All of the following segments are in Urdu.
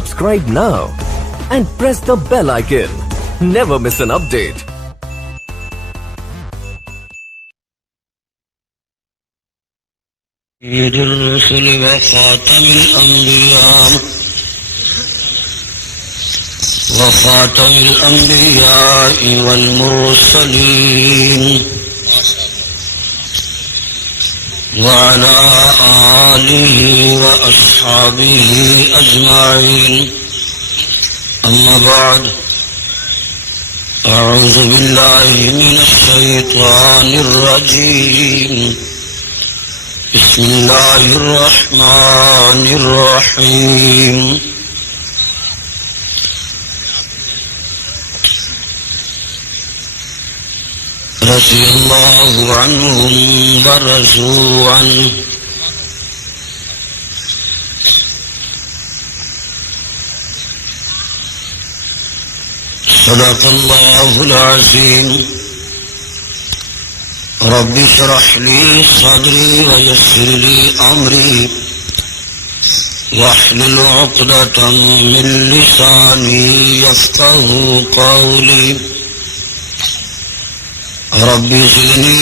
Subscribe now and press the bell icon. Never miss an update. Syed الرسل وخاتم الأنبياء والمرسلين وعلى آله وأصحابه أجمعين. أما بعد، أعوذ بالله من الشيطان الرجيم. بسم الله الرحمن الرحيم. رضي الله عنهم ورضوا عنه. صدق الله العظيم. رب اشرح لي صدري ويسر لي أمري واحلل عقدة من لساني يفقهوا قولي. رب زدني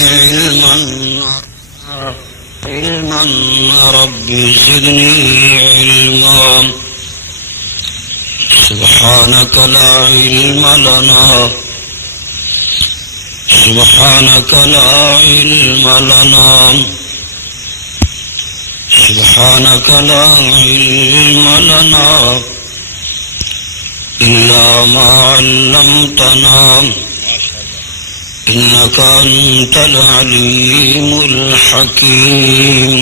علما رب زدني علما. سبحانك لا علم لنا سبحانك لا علم لنا سبحانك لا علم لنا إلا ما علمتنا إنك أنت العليم الحكيم.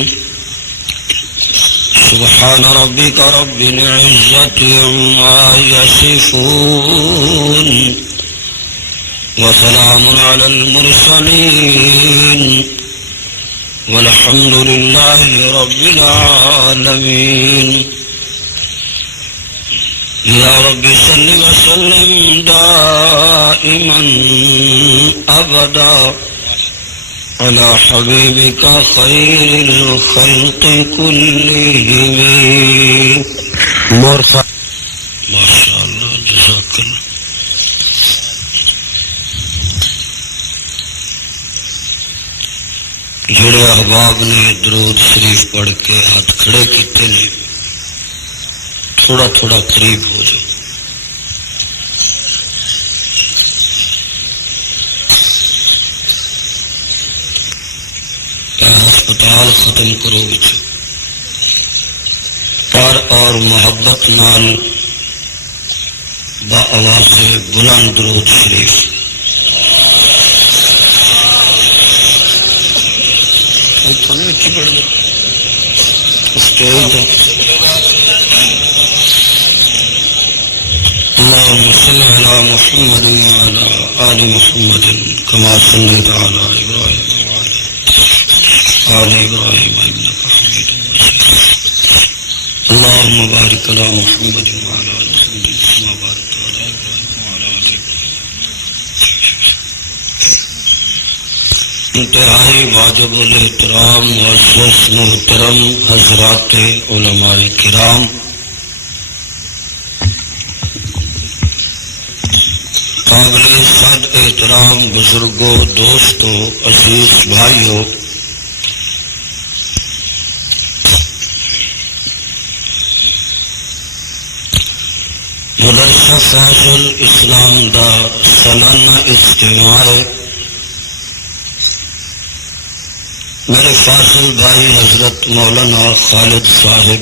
سبحان ربك رب العزة عما يصفون وسلام على المرسلين والحمد لله رب العالمين. يا رب صل وسلم دائما أبدا على حبيبك خير الخلق كلهم. ما شاء الله، جزاك الله. جڑے احباب نے درود شریف پڑھ کے ہاتھ کھڑے کیتے نے، تھوڑا تھوڑا قریب ہو جاؤ. ہسپتال ختم کرو بچ پر اور محبت نال با آواز بلند درود شریف. اللهم صل على محمد وعلى آل محمد كما صليت على إبراهيم وعلى آل إبراهيم إنك حميد مجيد. اللهم بارك على محمد وعلى آل محمد كما باركت على إبراهيم وعلى آل إبراهيم. انتہائی واجب الاحترام معزز محترم حضرات علماء کرام، قابل صد احترام بزرگوں، دوستوں، عزیز بھائیوں، مدرسہ فیض الاسلام دا سالانہ اجتماع میرے فاضل بھائی حضرت مولانا خالد صاحب،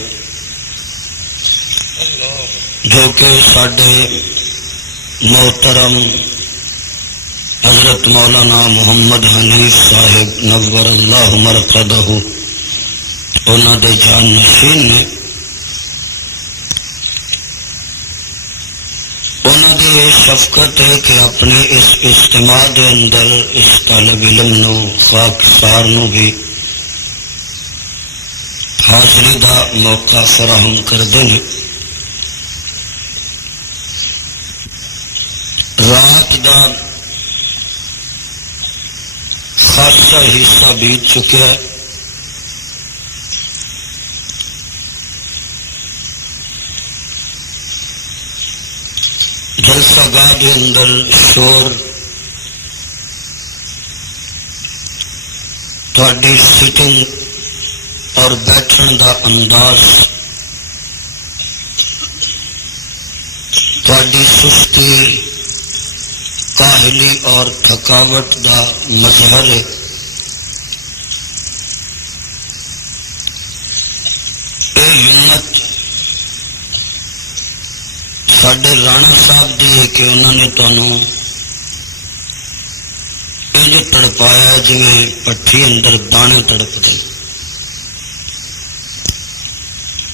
جو کہ ساڈے محترم حضرت مولانا محمد حنیف صاحب نور اللہ مرقدہ انہاں دے جان نشین نے. انہاں دی یہ شفقت ہے کہ اپنے اس اجتماع دے اندر اس طالب علم نو خاکسار نو بھی حاضری دا موقع فراہم کردے نے. رات دا خاصا حصہ بیت چکا ہے. جلسہ گاہ کے اندر شور، تھوڑی سٹنگ اور بیٹھن دا انداز، تھوڑی سستی، کاہلی اور تھکاوٹ دا مظہر ہے۔ اے ہمت ساڈے رانا صاحب دی ہے کہ انہوں نے تانوں انج تڑپایا جویں پٹھی اندر دانے تڑپ دے۔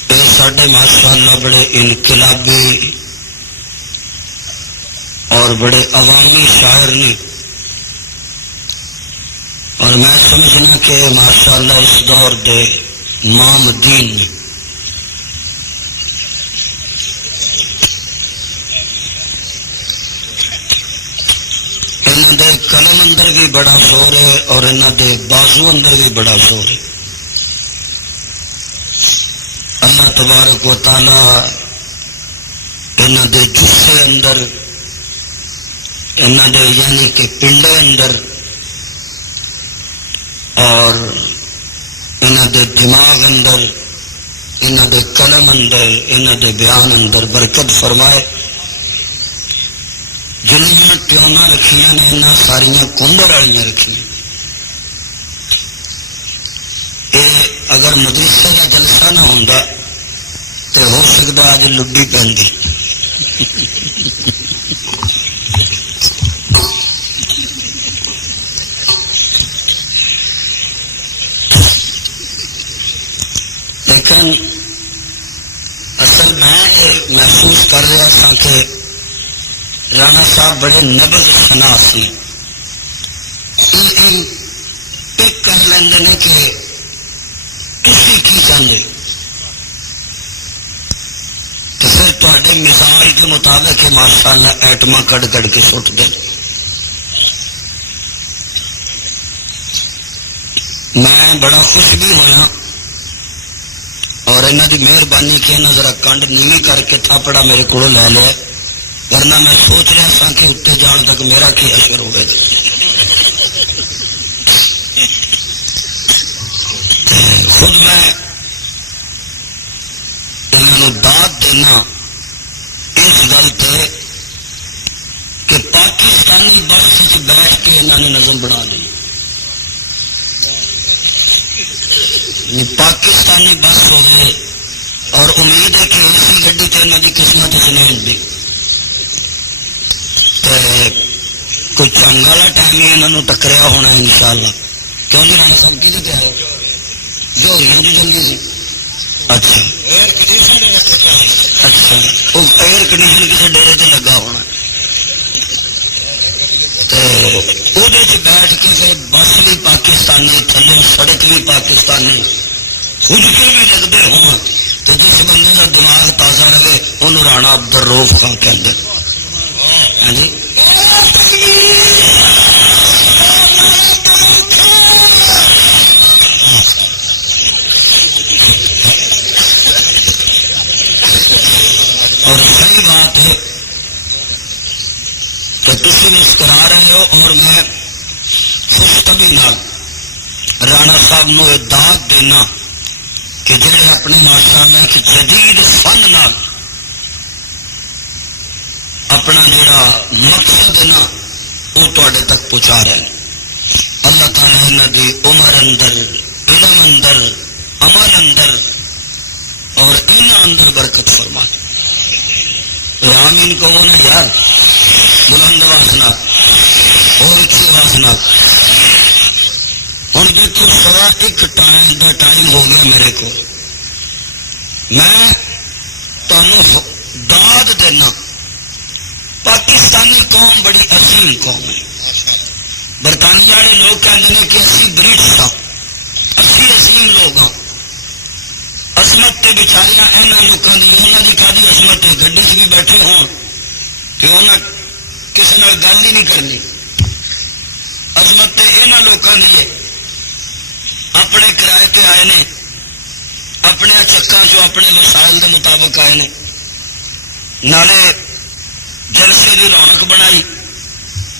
اے ساڈے ماشاءاللہ بڑے انقلابی اور بڑے عوامی شاعر نے، اور میں سمجھنا کہ ماشاءاللہ اس دور دے امام دین نے۔ انہاں دے قلم اندر بھی بڑا زور ہے اور انہاں دے بازو اندر بھی بڑا زور ہے۔ اللہ تبارک و تعالی انہاں دے جسے اندر، انہاں دے یعنی کہ پنڈے اندر اور انہاں دے دماغ اندر، انہاں دے قلم اندر، انہاں دے بیان اندر برکت فرمائے۔ جنہاں ٹیونا رکھیاں نے انہاں ساریاں کنڈر والیاں رکھیاں۔ اے اگر مدرسے کا جلسہ نہ ہوندا تو ہو سکتا اج لڈی پہندی۔ لیکن اصل میں محسوس کر رہا تھا کہ رانا صاحب بڑے نبض شناس نے۔ ایک کر لیندے نے کہ تسی کی چاہتے تو پھر تواڈے مثال کے مطابق ماشاءاللہ ایٹما کڈ کڈ کے سٹ دے۔ میں بڑا خوش بھی ہویا اور انہاں دی مہربانی کہ انہاں ذرا کنڈ نیوی کر کے تھاپڑا میرے کو لے لیا، ورنہ میں سوچ رہا تھا کہ اتنے جان تک میرا کی اثر ہوئے گا۔ خود میں انہوں داد دینا اس گل پہ کہ پاکستانی بس بیٹھ کے انہوں نے نظم بنا لی۔ پاکستانی بس ہوئے اور امید ہے کہ اسی گڈی تے انہوں کی قسمت اس نے ہوں۔ کوئی چنگ والا ٹائم ہی انہوں ٹکریا ہونا ہے انشاءاللہ۔ کیوں نہیں رانا صاحب کی لگیا ہے جو ہی جلدی سی؟ اچھا اچھا، وہ ایئر کنڈیشن کسی ڈیرے سے لگا ہونا تو وہ بیٹھ کے پھر بس بھی پاکستانی، تھلے سڑک بھی پاکستانی، حجکے بھی لگتے ہوں تو جس بندے کا دماغ تازہ رہے انہوں رانا عبدالرؤف خان کہتے ہیں۔ ہاں جی، اور صحیح بات ہے کہ تسی مسکرا رہے ہو اور میں خوش طبی نال رانا صاحب نو داد دینا کہ جڑے اپنے ماشاءاللہ کہ جدید فن نال اپنا جڑا مقصد ہے نا وہ تواڈے تک پہنچا رہے ہیں۔ اللہ تعالیٰ انہاں دی عمر اندر، علم اندر، عمل اندر اور انہاں اندر برکت فرمائے۔ آمین کہو نا یار، بلند آواز نال اور اچھی آواز نال۔ ہوں دیکھو 1:15 کا ٹائم ہو گیا میرے کو، میں تمہیں داد دینا۔ پاکستانی قوم بڑی عظیم قوم ہے۔ برطانیہ والے لوگ کہتے ہیں کہ اسی برٹش ہاں، اسی عظیم لوگ ہاں۔ عظمت تے بچاریاں یہاں لوگوں کی، انہوں کی کادی عظمت ہے، گڈی چ بھی بیٹھے ہون کہ انہیں کسی نے گل ہی نہیں کرنی۔ عظمت تے یہاں لوگوں کی ہے، اپنے کرائے پہ آئے نے، اپنے چکاں چو اپنے وسائل کے مطابق آئے نے، نالے جلسے کی رونق بنائی،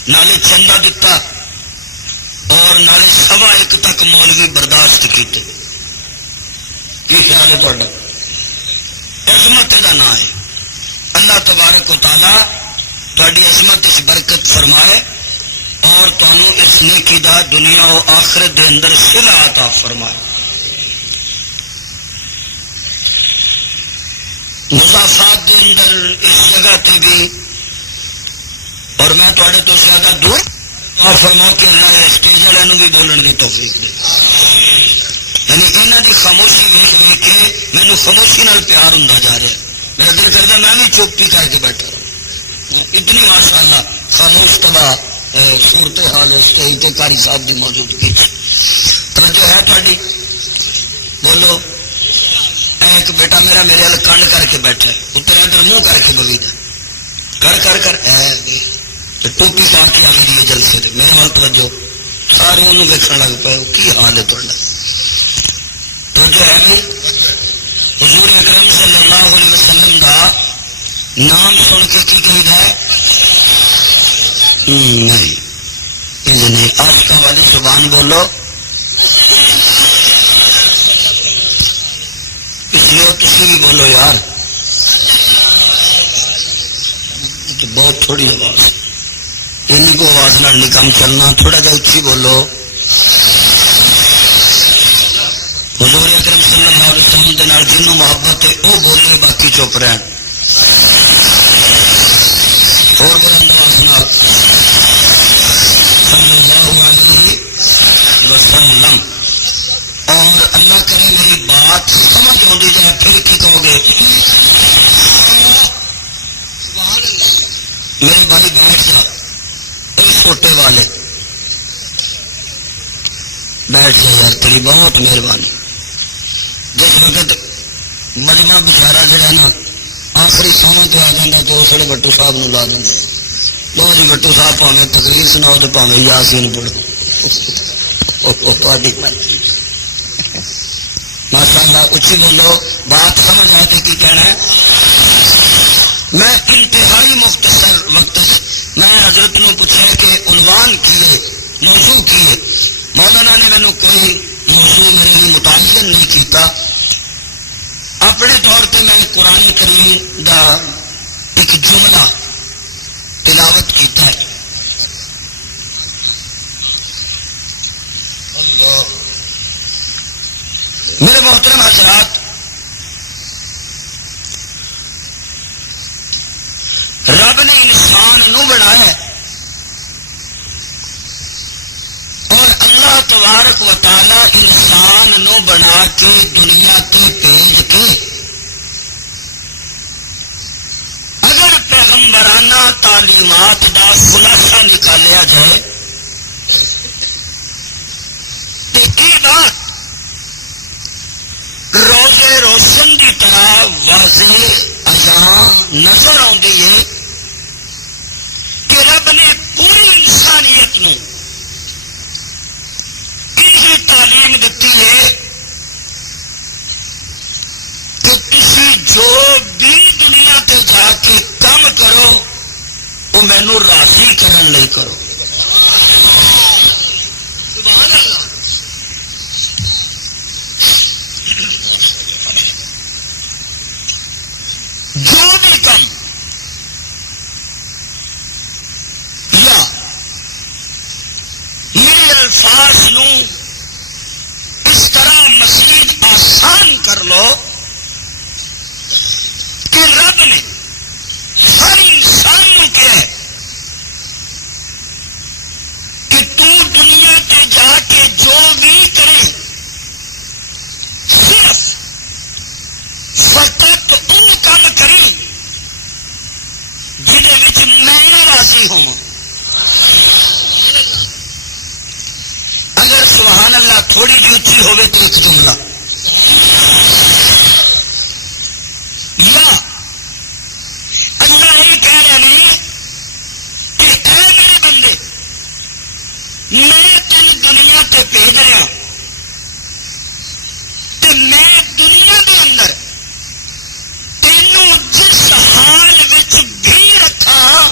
نالے چندہ دتا اور نالے 1:15 تک مولوی برداشت کیتے. کی خیال ہے تھوڑا؟ عظمت کا نام ہے. اللہ تبارک و تعالی تھوڑی عظمت اس برکت فرمائے اور تمہیں اس نیکی دا دنیا و آخرت دے اندر صلہ عطا فرمائے. مضافات دے اندر اس جگہ تے بھی اور میں تھوڑے تو زیادہ دور فرماؤ کہ اللہ نے اسٹیج والوں بھی بولن کی توفیق دے. یعنی یہاں کی خاموشی ویخ ویخ کے مینو خاموشی نال پیار ہوں جا رہا ہے. میرا دل کرتا میں بھی چوپی کر کے بیٹھا رہا. اتنی ماشاء اللہ خاموش تباہ صورت حال اسٹیج تے قاری صاحب کی موجودگی. توجہ ہے تھوڑی؟ بولو. ایک بیٹا میرا میرے وال کنڈ کر کے بیٹھا ہے، اتر ادھر منہ کر کے بوی کر کر کر ٹوپی پا کے آ گئی جلسے سے میرے وال توجہ سارے انہوں دیکھنے لگ پے. کی حال ہے تھوڑا؟ توجہ ہے نہیں؟ حضور اکرم صلی اللہ علیہ وسلم دا نام سن کے کی کہی ہے؟ نہیں نہیں. آشکا والی زبان بولو. اس لیے تھی بھی بولو یار. بہت تھوڑی آواز، انہیں کو آواز نال نہیں کام چلنا. تھوڑا جا اچھی بولو. حضور اکرم صلی اللہ علیہ وسلم دے نال جنوں محبت ہے وہ بولے، باقی چپ رہن. اور بلند آواز نال صلی اللہ علیہ وسلم. اور اللہ کرے میری بات سمجھ آتی جائے پھر کی کہو گے؟ میرے بھائی بیٹھ جا، چھوٹے والے بیٹھ جا یار، تیری بہت مہربانی. جس وقت مجمع بچارا جڑا نا آخری سونے پہ آ جاتا تو اس ویلے بٹو صاحب نو لا دیں. لو جی بٹو صاحب پاویں تقریر سناؤ تو پاویں یاسین پڑھو. ماشاء اللہ اچھی بولو. بات سمجھ آئے کی کہنا ہے. میں انتہائی مختصر وقت میں حضرت نے پوچھا کہ عنوان کیے، موضوع کیے. مولانا نے مینو کوئی موضوع میرے لیے متعین نہیں کیتا. اپنے طور پہ میں قرآن کریم دا ایک جملہ تلاوت کیتا ہے. میرے محترم حضرات، رب نے انسان نو بنایا اور اللہ تبارک و تعالی انسان نو بنا کے دنیا تے بھیج کے اگر پیغمبرانہ تعلیمات دا خلاصہ نکالیا جائے تو یہ بات روزے روشن کی طرح واضح عیاں نظر آتی ہے کہ رب نے پوری انسانیت نو یہ تعلیم دیتی ہے کہ تسی جو بھی دنیا تے جا کے کام کرو وہ مینو راضی کرن لئی کرو. سبحان اللہ. جو بھی کم یا میرے الفاظ نو اس طرح مزید آسان کر لو کہ رب نے ہر انسان نو کہا ہے کہ تو دنیا تے جا کے جو بھی کرے صرف فقط ان کام کری جہد میں راضی ہوں. اگر سبحان اللہ تھوڑی جی اچھی ہوئے تو ایک جملہ یا اللہ یہ کہہ رہے ہیں کہ اے میرے بندے میں تین دنیا تے بھیج رہا تے میں دنیا کے اندر تینوں جس حال وچ بھی رکھا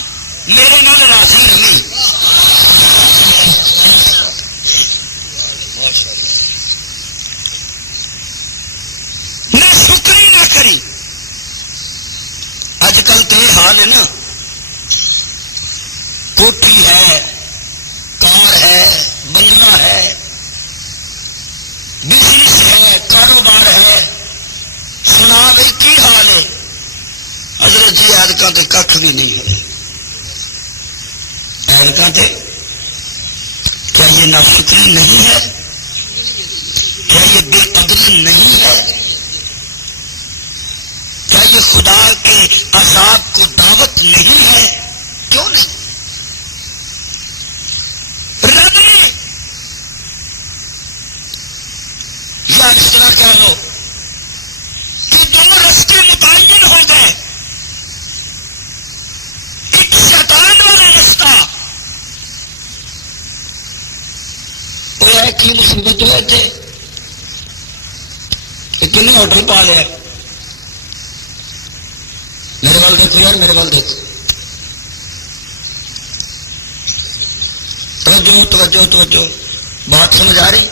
اج کل تو یہ حال ہے نا، کوٹھی ہے، کار ہے، بنگلہ ہے، بزنس ہے، کاروبار ہے، سنا بھائی کی حال ہے؟ حضرت جی ایتکاں تے کھ بھی نہیں ہے، ایتکاں تے کیا یہ ناشکری نہیں ہے؟ کیا یہ بے قدری نہیں ہے؟ کیا یہ خدا کے عذاب کو دعوت نہیں ہے؟ کیوں نہیں؟ رب نے یا اس طرح کہہ لو کہ دو رستے متعین ہو گئے، ایک شیطان والا رستہ، وہ ہے کی مصیبت ہوئے تھے کنے ہوٹل پا لیا؟ میرے وال دیکھو یار، میرے وال دیکھو، توجہ توجہ توجہ، بات سمجھ آ رہی؟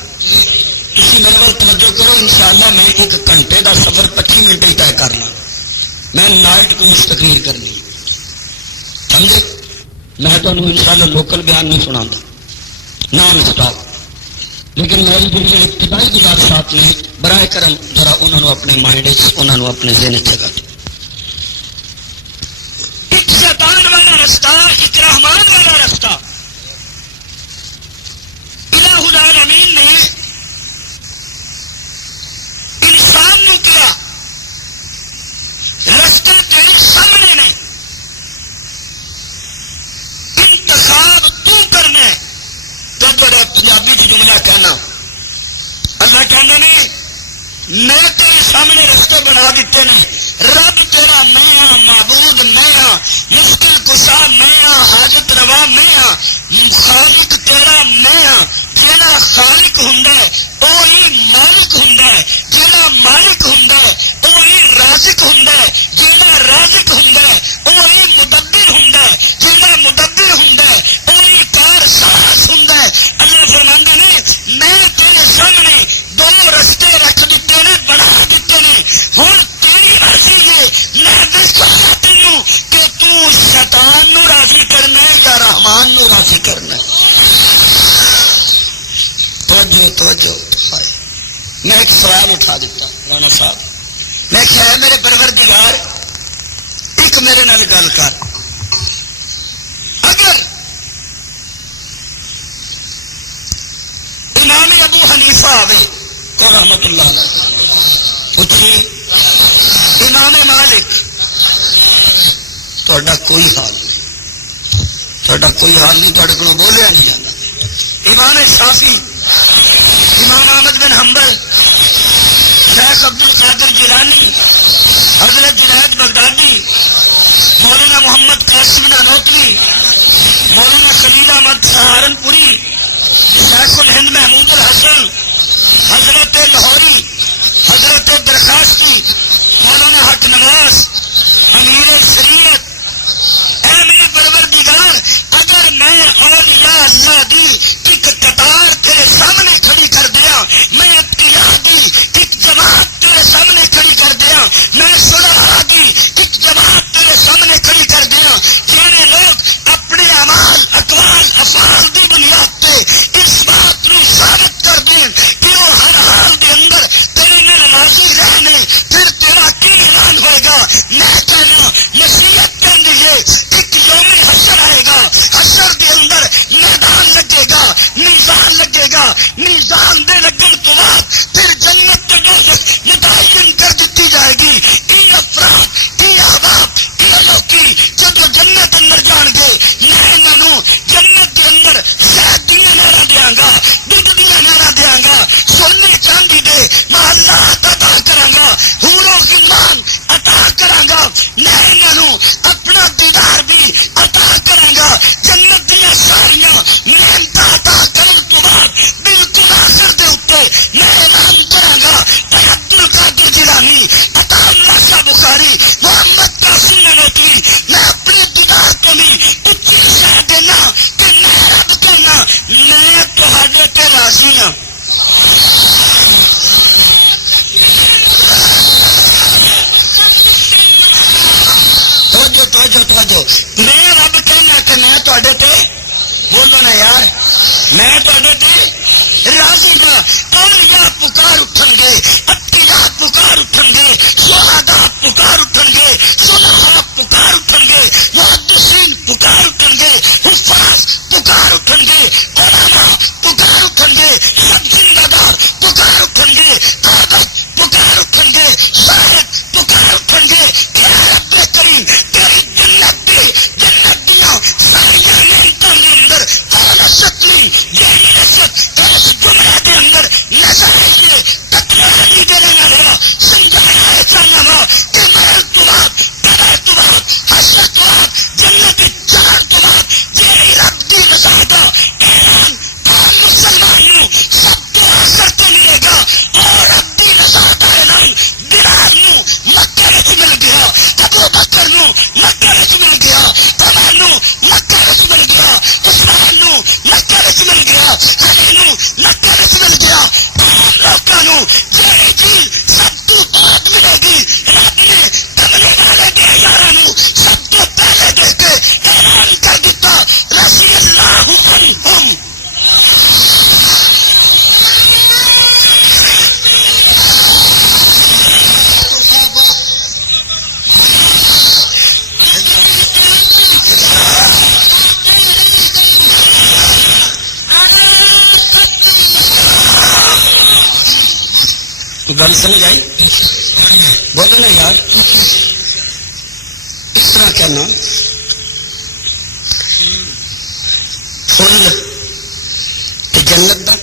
تھی میرے وال توجہ کرو، انشاءاللہ میں 1 گھنٹے کا سفر 25 منٹ ہی طے کرنا، میں نائٹ کوچ تقریر کرنی، سمجھے؟ میں تمہیں انشاءاللہ لوکل بیان نہیں سنا نام اسٹاپ، لیکن میری جو ابتدائی گزارشات نے براہ کرم ذرا انہوں نے اپنے مائنڈ انہوں نے اپنے ذہن جگہ دی۔ ایک شیطان والا رستہ، ایک رحمان والا رستہ، الہ العالمین نے انسان نو کیا رستے تیرے سامنے نے، انتخاب تو کرنا ہے۔ تو تھوڑا پنجابی کی جملہ کہنا، اللہ کہنے نے میں تیرے سامنے رستے بنا دیتے ہیں، رب تیرا میں ہاں، معبود میں ہاں، مشکل کشا میں ہاں، حاجت روا میں ہاں، خالق تیرا میں ہاں۔ جیڑا خالق ہوندا ہے وہی مالک ہوندا ہے، جیڑا مالک ہوندا ہے وہی رازق ہوندا ہے، جیڑا رازق ہوندا ہے وہی مدبر ہوندا ہے، جیڑا مدبر ہوندا ہے وہی کار ساز ہوندا ہے۔ اللہ فرماندے نے میں تیرے سامنے 2 رستے رکھ دیتے نے، بنا دیتے نے، ہن تیری مرضی ہے، میں دساں تینوں کہ تو شیطان نو راضی کرنا ہے یا رحمان نو راضی کرنا ہے۔ توجہ توجہ، میں ایک سوال اٹھا دیتا رانا صاحب، میں کہا میرے پروردگار ایک میرے نال گل کر، اگر امام ابو حنیفہ آوے کو رحمت اللہ علیہ پوچھی امام مالک تہاڈا کوئی حال نہیں، تہاڈا کوئی حال نہیں، تہاڈے کولوں بولیا نہیں جانا، امام شافعی، امام احمد بن حنبل، شیخ عبد القادر جیلانی، حضرت جنید بغدادی، مولانا محمد قاسم نانوتوی، مولانا خلیل احمد سہارنپوری، شیخ الہند محمود الحسن، حضرت لاہوری، حضرت درخواستی، مولانا حق نواز، امیر شریعت، اے میرے پروردگار اگر میں اولیاء اللہ دی ایک قطار تیرے سامنے کھڑی کر دیا، میں اتقیاء دی ایک جماعت تیرے سامنے کھڑی کر دیا، میں صلحاء دی ایک جماعت تیرے سامنے کھڑی کر دیا، جنہیں لوگ اپنے اعمال اقوال افعال دی بنیاد پہ اس بات نو ثابت کر دیں کہ وہ ہر حال دے اندر تیرے نال راضی رہنے، پھر تیرا کی اعلان ہوئے گا؟ میں کہنا نصیحت کہندی ہے ایک یوم حشر آئے گا، حشر دے اندر میدان لگے گا، میں رب کہنا کہ میں تواڈے تے بولو نا یار میں تواڈے تے راضی ہاں اولیاء پکار اٹھن گے اتقیاء پکار اٹھن گے شہداء پکار اٹھن گے صلحاء پکار اٹھن گے محدثین پکار اٹھن گے حفاظ پکار اٹھن گے علماء پکار اٹھن گے سب زندگار پکار اٹھن گے قادت پکار اٹھن گے شاہد پکار اٹھن گے اے رب کریم تیری جنت دی جنت دیاں ساریاں نعمتاں دے اندر خالصت نہیں یہی نصیحت اس جملے دے اندر نظر آئیے تکلیف نہیں دینے والا سمجھایا جانا وا کہ مرل تو بعد قبر تو بعد حشر تو بعد جنت جان تو بعد جیڑی رب دی رضا دا اعلان عام مسلمان نو سب تو اثر تو ملے گا اور رب دی رضا دا اعلان بلال نو مکہ وچ مل گیا ابو بکر نو مکہ وچ مل گیا عمر نو مکہ وچ مل گیا عثمان نو مکہ وچ مل گیا علی نو مکہ وچ مل گیا عام لوکاں نو جیڑی چیز سب تو بعد ملے گی رب نے کملے والے بے یاراں نو سب تو پہلے دے کے اعلان کر دیتا رضی اللہ عنہم گل سمجھ آئی بولو نا یار اس طرح کہنا فل تے جنت دا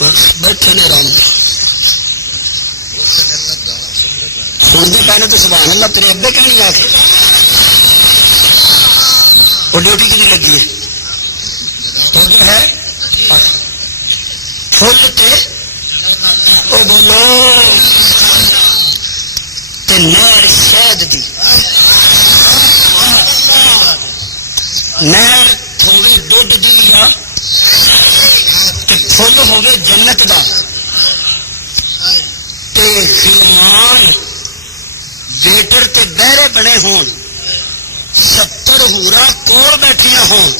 بس بیٹھے نے آرام سنتے پہلے تو سبحان اللہ تیرے ابے کہیں جا کے وہ ڈیوٹی کی نہیں لگی ہے تو جو ہے فل تے او بولو تے نہر شہد دی نہر ہوے دودھ دی یا تے پھل ہوے جنت دا تے غلمان ویٹر تے بہرے بنے ہون 70 حورا کول بیٹھیاں ہون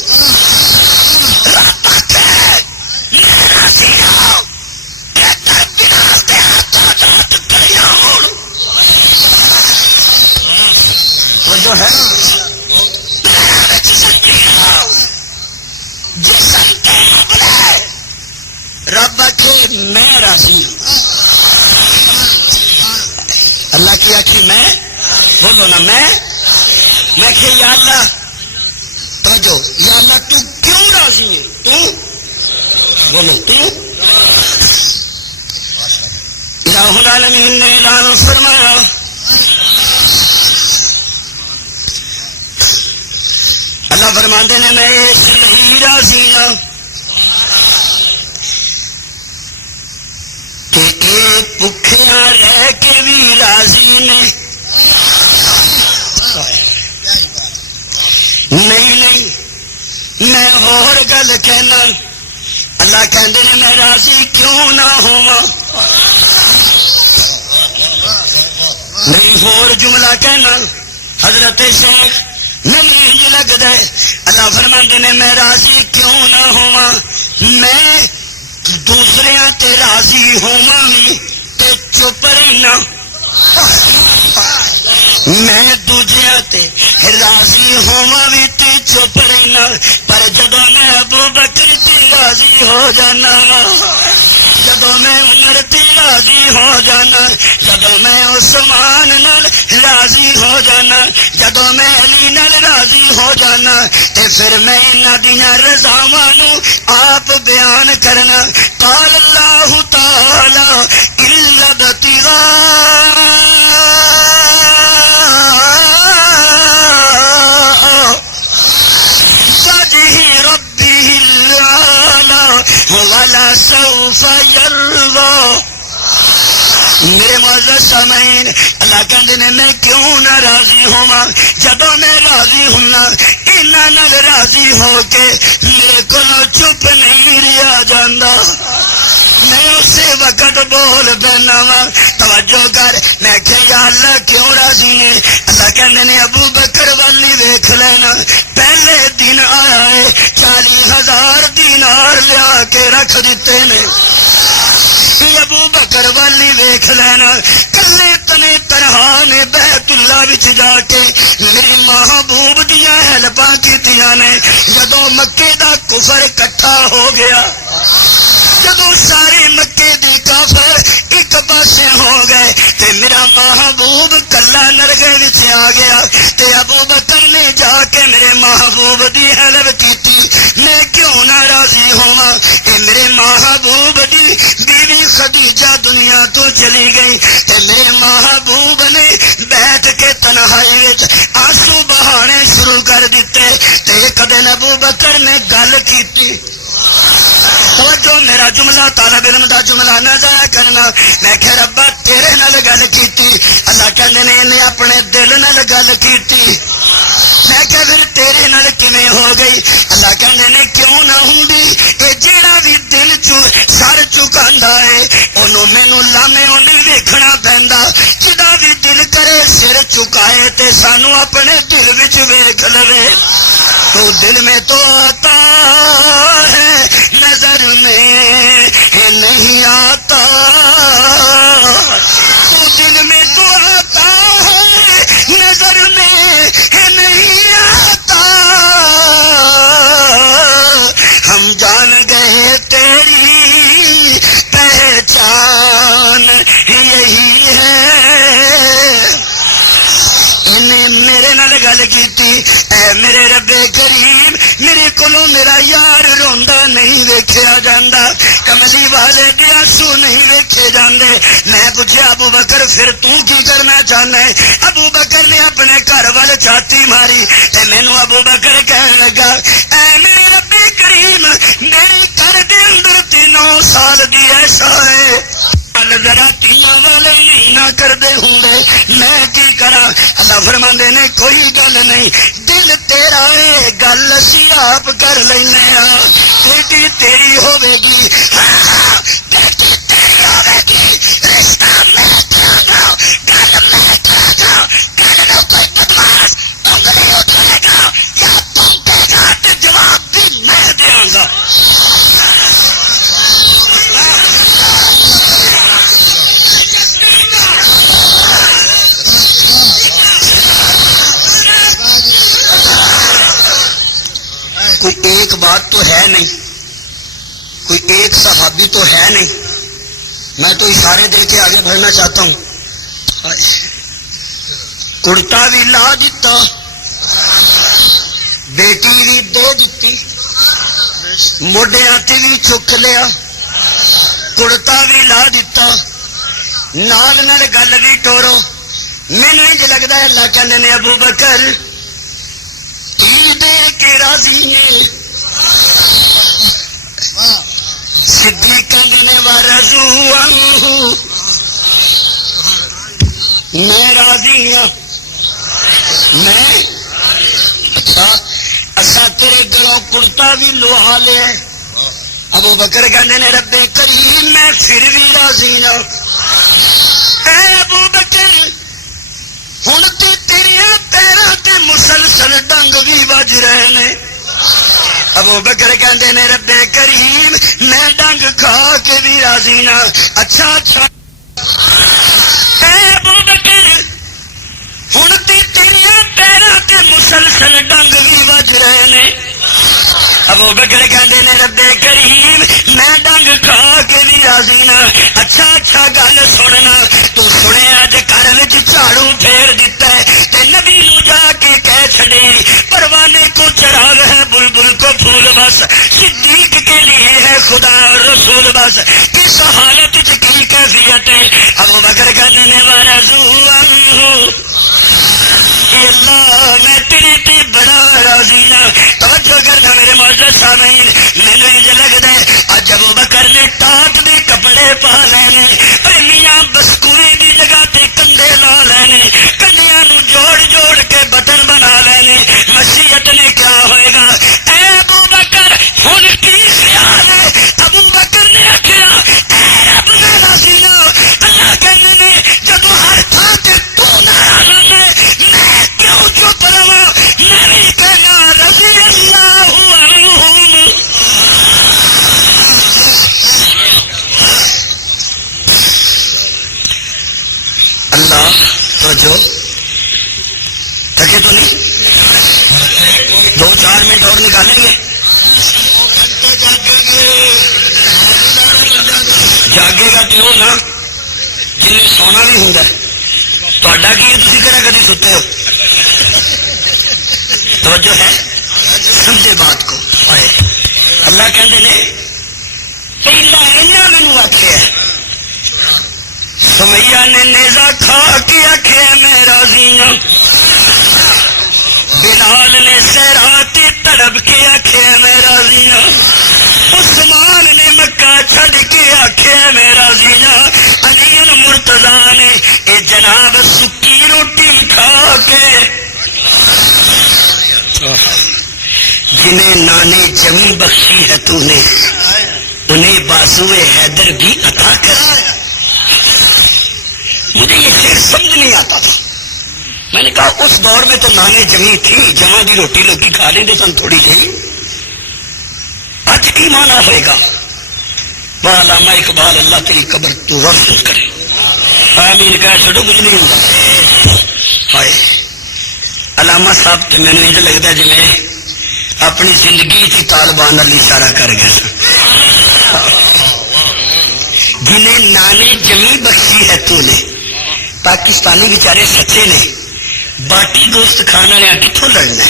جو ہے رب آخے میں راضی ہوں اللہ کی آخی میں بولو نا میں کہ یا اللہ توجہ یا اللہ تو کیوں راضی ہے تو بولو تو الہ العالمین نے اعلان فرمایا اللہ فرماندے نے میں اس لیے راضی ہوں کہ اے بھکھیاں رہ کے بھی راضی نے نہیں میں اور گل کہنا اللہ کہندے نے میں راضی کیوں نہ ہوا نہیں اور جملہ کہنا حضرت شیخ نہیں یہ لگتا ہے اللہ فرماندے نے میں راضی کیوں نہ ہوا میں دوسرے تے راضی ہوا بھی تے چپ رہنا میں دوجے تے راضی ہوا بھی تے چپ رہنا پر جدو میں ابو بکر تے راضی ہو جانا جدو میں عمر تے راضی ہو جانا جدو میں عثمان نال راضی ہو جانا جدو میں علی نال راضی ہو جانا تے پھر میں انہاں دیاں رضاواں نو آپ بیان کرنا قال اللہ تعالی الا ابتغاء ولا سوف يرضى میرے معزز سامعین اللہ کہندے نے میں کیوں نہ راضی ہوا جدوں میں راضی ہونا انہاں نال راضی ہو کے میرے کولوں چپ نہیں رہا جاندا میں اسی وقت بول پینا وا توجہ کر میں کہ یا اللہ کیوں راضی ہے اللہ کہندے نے ابو بکر والی ویکھ لینا پہلے دن آیا ہے 40,000 دینار لیا کے رکھ دیتے نے ابو بکر والی ویکھ لینا کلے تنے تنہا نے بیت اللہ وچ جا کے میری محبوب دیاں ہیلپاں کیتیاں نے جدوں مکے دا کفر اکٹھا ہو گیا جدوں سارے مکے دی کافر ایک پاسے ہو گئے تے میرا محبوب کلا نرگے وچ آ گیا تے ابو بکر نے جا کے میرے محبوب دی ہیلپ کیتی میں کیوں نہ راضی ہوواں اے میرے محبوب دی بیوی خدیجہ دنیا تو چلی گئی تے میرے محبوب نے بیٹھ کے تنہائی وچ آنسو بہانے شروع کر دیتے تے ایک دن ابو بکر نے گل کیتی توجہ میرا جملہ طالب علم دا جملہ نہ ضائع کرنا میں کہ ربا تیرے نال گل کیتی اللہ کہندے نے انہیں اپنے دل نال گل کیتی میں کہ پھر تیرے نال کیویں ہو گئی اللہ کہندے نے کیوں نہ ہوندی اے جیڑا بھی دل سر چکاندا ہے اونوں مینوں لامے اونوں ویکھنا پیندا جدا بھی دل کرے سر چکائے تے سانو اپنے دل وچ ویکھ لوے تو دل میں تو آتا ہے نظر میں نہیں آتا تو دل میں تو آتا ہے نظر میں نہیں آتا ہم جان گئے تیری پہچان یہی ہے انہیں میرے نال گل کیتی اے میرے رب کریم میرے کولوں میرا یار روندا نہیں ویکھیا جاندا کملی والے دے آنسو نہیں ویکھے جاندے میں پوچھیا ابو بکر پھر تو کی کرنا چاہنا ہے ابو بکر نے اپنے گھر وال چھاتی ماری تے مینوں ابو بکر کہن لگا اے میرے رب کریم میرے گھر دے اندر 3 سال دی ایسا ہے ذرا تیاں والے نہیں نہ کردے ہوں گے میں کی کرا اللہ فرماندے نے کوئی گل نہیں دل تیرا ہے گل اسی آپ کر لینے بیٹی تیری ہوے گی بیٹی تیری ہوے گی رشتہ میں دیا گا گل میں دیا گا گل نو کوئی بدماش انگلی اٹھائے گا یا پونکے گا تو جواب بھی میں دیا گا کوئی ایک بات تو ہے نہیں کوئی ایک صحابی تو ہے نہیں میں تو اشارے دے کے آگے بڑھنا چاہتا ہوں کرتا بھی لا دیتا بیٹی بھی دے دیتی موڈیاں تے بھی چک لیا کرتا بھی لا دیتا نال نال گل بھی ٹورو مینوں انج لگدا ہے اللہ کہندے نے ابو بکر دے کے راضی ہے صدیق کہندے نے ورضو عنہ میں راضی ہوں میں اچھا اسا تیرے گلوں کرتا بھی لوہا لے ابو بکر کہندے نے رب کریم میں پھر بھی راضی ہوں اے ابو بکر ہن تے تیرے پیراں تے مسلسل ڈنگ بھی بج رہے نے ابو بکر کہندے نے رب کریم میں ڈنگ کھا کے بھی راضی نہ اچھا اچھا اے ابو بکر ہن تے تیرے پیراں تے مسلسل ڈنگ بھی بج رہے نے ابو بکر کہندے نے رب کریم میں ڈنگ کھا کے بھی راضی نہ اچھا اچھا گل سننا تو سنے اج گھر وچ جھاڑو پھیر دیتا ہے تے نبی نو جا کے کہہ چھڑے پروانے کو چراغ ہے بلبل کو پھول بس صدیق کے لیے ہے خدا اور رسول بس کس حالت وچ کی کیفیت ہے ابو بکر کہندے نے ورضو عنہ اللہ میں تیرے تے بڑا راضی ہوں توجہ کرنا میرے معزز سامعین مینوں انج لگدا ہے اج ابو بکر نے ٹاٹ دے کپڑے پا لینے میاں بسکوری دی جگہ تے کندھے لا لینے کنڈیاں نو جوڑ جوڑ کے بٹن بنا لینے مشیت نے کیا ہوئے گا اے ابو بکر ہن کی خیال ہے ابو بکر نے آکھیا اے رب نے راضی ہوں اللہ کہندے نے جدوں ہر تھاں تے تو ناراض ہے میں بیٹھے تو نہیں؟ 2-4 منٹ اور نکالیں گے؟ جاگے گا تو نا جن سونا بھی ہوں تا کی تھی کہنا کدی ستے ہو؟ توجہ ہے؟ سمجھے بات کو؟ اللہ کہتے ہیں پہلا انہوں مینو آخیا سمیا نے نیزا کھا کے آخے میں راضی ہوں، بلال نے سیرات تڑپ کے آخے میں راضی ہوں، عثمان نے مکہ چھڑ کے آخے میں راضی ہوں، علی مرتضیٰ نے اے جناب سکی روٹی کھا کے جنہیں نانے جمی بخشی ہے تو نے انہیں بازوئے حیدر بھی عطا کر۔ مجھے یہ شعر سمجھ نہیں آتا تھا، میں نے کہا اس دور میں تو نانے جمی تھی، جمع کی روٹی لوگ کھا لیتے سن تھوڑی سی، آج کی مانا ہوئے گا؟ علامہ اقبال اللہ تیری قبر تو روشن کرے، آمین کہہ چھوڑو کچھ نہیں ہوتا۔ ہائے علامہ صاحب تو مینو یہ لگتا ہے جی میں اپنی زندگی کی طالبان والی اشارہ کر گیا سا، جنہیں نانے جمی بخشی ہے تو نے۔ پاکستانی بیچارے سچے نے، باٹی گوشت کھانا والے کتوں لڑنا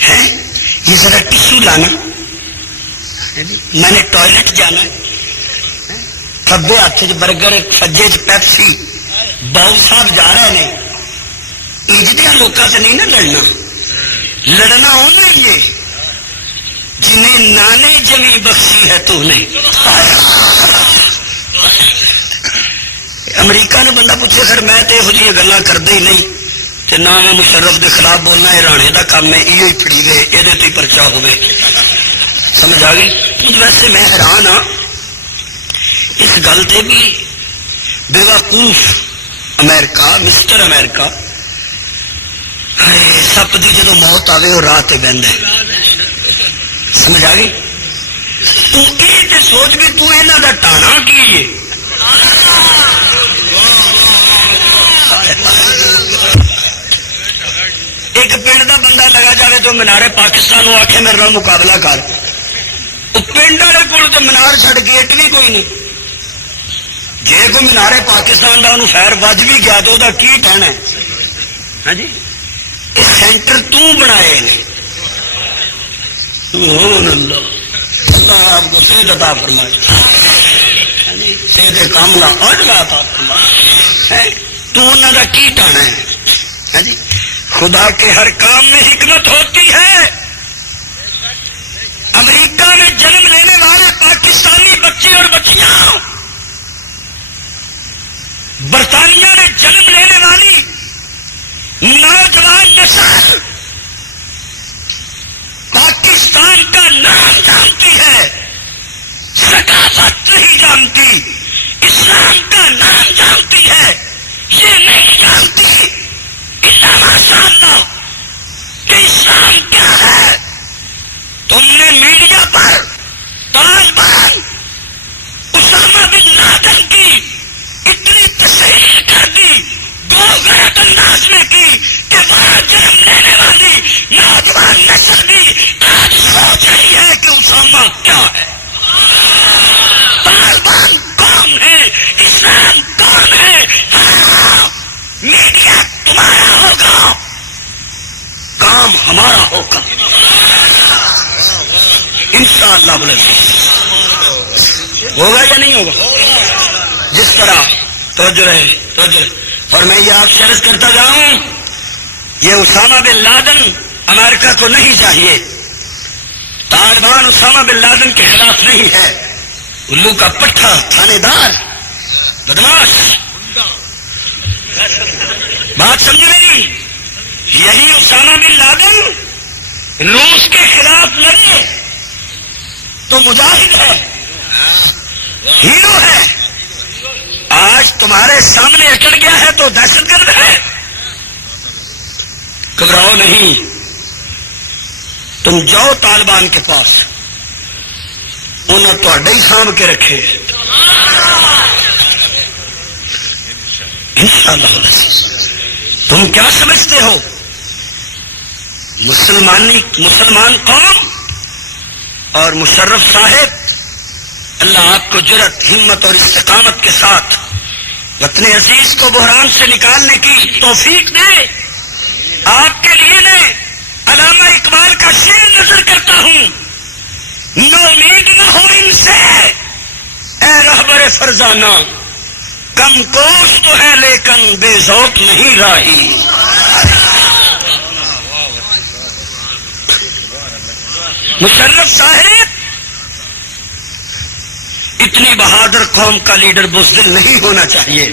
ہے؟ یہ ذرا ٹشو لانا، میں نے ٹوائلٹ جانا، کبے ہاتھ چ برگر سجے چ پیپسی، باؤ صاحب جا رہے ہیں، اجدیا لوگوں سے نہیں نا لڑنا، لڑنا انہیں ہی ہے جنہیں نانے جمی بخشی ہے تو نے۔ امریکہ نے بندہ پوچھے سر میں تو یہو جی گلا کرتا ہی نہیں، تے نہ میں مشرف کے خلاف بولنا، یہ رانے کا کام ہے، یہ پڑی گئے یہ پرچا ہوئے، سمجھ آ گئی؟ ویسے میں حیران ہاں اس گل سے بھی، بے وقوف امریکہ، مسٹر امریکہ، سپ کی جدو موت آئے وہ راہ بہن ہے، سمجھ آ گئی؟ تو سوچ بھی تو یہاں کا ٹانا کی ہے؟ ایک پنڈ کا بندہ لگا جائے تو مینارے پاکستان کو آخے میرے نال مقابلہ کر، پنڈ والے کو تو مینار چھڑ گیٹ بھی کوئی نہیں، جی کوئی مینارے پاکستان کا انہوں خیر بج بھی گیا تو وہ کی کہنا ہے؟ ہاں جی سینٹر تو بنائے اللہ آپ کو صحت عطا فرمائے، صحت کام کا عاجلہ عطا فرمائے، تو انہوں کا کی ٹانا ہے؟ ہاں جی خدا کے ہر کام میں حکمت ہوتی ہے۔ امریکہ میں جنم لینے والے پاکستانی بچے اور بچیاں، برطانیہ میں جنم لینے والی نوجوان نسل پاکستان کا نام جانتی ہے، ثقافت نہیں جانتی، اسلام کا نام جانتی ہے، یہ نہیں جانتی الا ماشاء اللہ کہ اسلام کیا ہے۔ تم نے میڈیا پر طالبان اسامہ بن لادن کی اتنی تصحیح کر دی، دو غلط انداز میں کی کہ وہاں جنم لینے والی نوجوان نسل بھی آج سوچ رہی ہے کہ اسامہ کیا ہے، طالبان کون ہے، اسلام کون ہے۔ ہاں میڈیا تمہارا ہوگا، کام ہمارا ہوگا انشاءاللہ، ہوگا یا نہیں ہوگا؟ جس طرح توجہ رہے، توجہ رہے۔ اور میں یہ آپ سے عرض کرتا جاؤں، یہ اسامہ بن لادن امریکہ کو نہیں چاہیے، طالبان اسامہ بن لادن کے خلاف نہیں ہے، الو کا پٹھا، تھانے دار، بدماش، بات سمجھ نہیں؟ یہی اسامہ بن لادن روس کے خلاف لڑے تو مجاہد ہے، ہیرو ہے، آج تمہارے سامنے اکڑ گیا ہے تو دہشت گرد ہے۔ گھبراؤ نہیں، تم جاؤ طالبان کے پاس، انہیں تھوڑا ہی سانبھ کے رکھے انشاءاللہ۔ تم کیا سمجھتے ہو مسلمان قوم اور مشرف صاحب، اللہ آپ کو جرت، ہمت اور استقامت کے ساتھ وطن عزیز کو بحران سے نکالنے کی توفیق دے. آپ کے لیے میں علامہ اقبال کا شعر نظر کرتا ہوں: نومید نہ ہو ان سے اے رہبر فرزانہ، کم کوش تو ہے لیکن بے ذوق نہیں راہی. مشرف صاحب، اتنی بہادر قوم کا لیڈر بزدل نہیں ہونا چاہیے.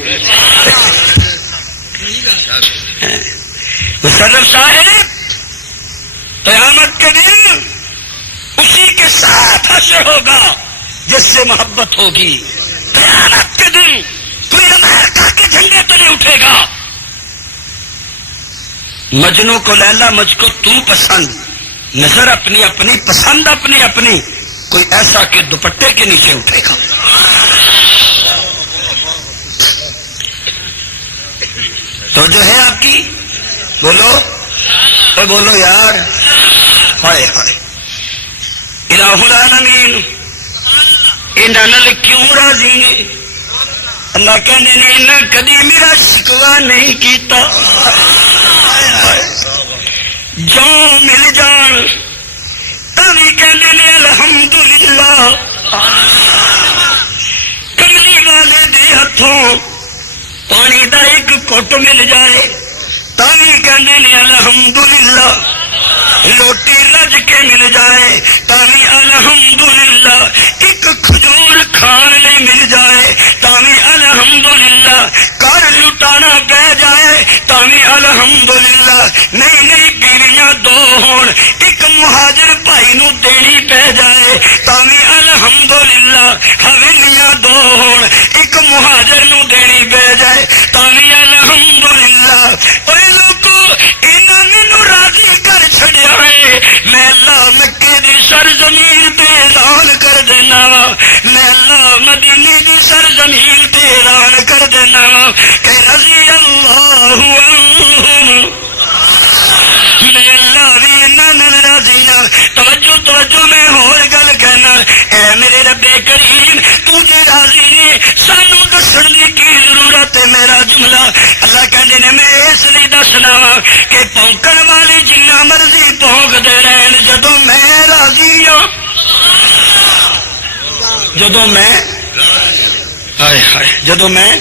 مشرف صاحب، قیامت کے دن اسی کے ساتھ حشر ہوگا جس سے محبت ہوگی. قیامت کے دن کوئی امریکہ کے جھنڈے تو نہیں اٹھے گا. مجنو کو لیلا، مجھ کو تو پسند، نظر اپنی اپنی، پسند اپنی اپنی، کوئی ایسا کہ دوپٹے کے نیچے اٹھے گا. تو جو ہے آپ کی، بولو تو بولو یار. ہائے ہائے الہ العالمین، انہوں کیوں راضی نے؟ اللہ کہنے نے انہیں کدی میرا شکوا نہیں کیتا. جو مل جان تبھی کہنے نے الحمدللہ. کملی والے دے ہاتھوں پانی دا ایک گھٹ مل جائے تبھی کہنے نے الحمدللہ. روٹی رج کے مل جائے تاوی الحمدللہ. ایک کھجور کھانے مل جائے تاوی الحمدللہ. گھر لٹانا پہ جائے تاوی الحمدللہ. نہیں بیویاں دو ہون، ایک مہاجر بھائی نو دینی پہ جائے تاوی الحمدللہ. حویلیاں دو ہون، ایک مہاجر نو دینی پہ جائے تاوی الحمدللہ. اوے لوگو انہاں مینوں راضی کر چھڑیا ہے. میں اللہ مکے دی سرزمین تے اعلان کر دینا وا، میں اللہ مدینے دی سرزمین تے اعلان کر دینا وا کہ رضی اللہ عنہم. میں اللہ بھی انہاں نال راضی ہاں. توجہ میں ہور گل کہنا، اے میرے رب کریم، تو جے راضی نے سانو دسن دی کی ضرورت ہے؟ میرا جملہ اللہ کہندے نے میں اس لیے دسنا وا کہ پونکن والے جنہ مرضی پونک دے رہن، جدوں میں راضی ہاں، جدوں میں ہائے ہائے جدوں میں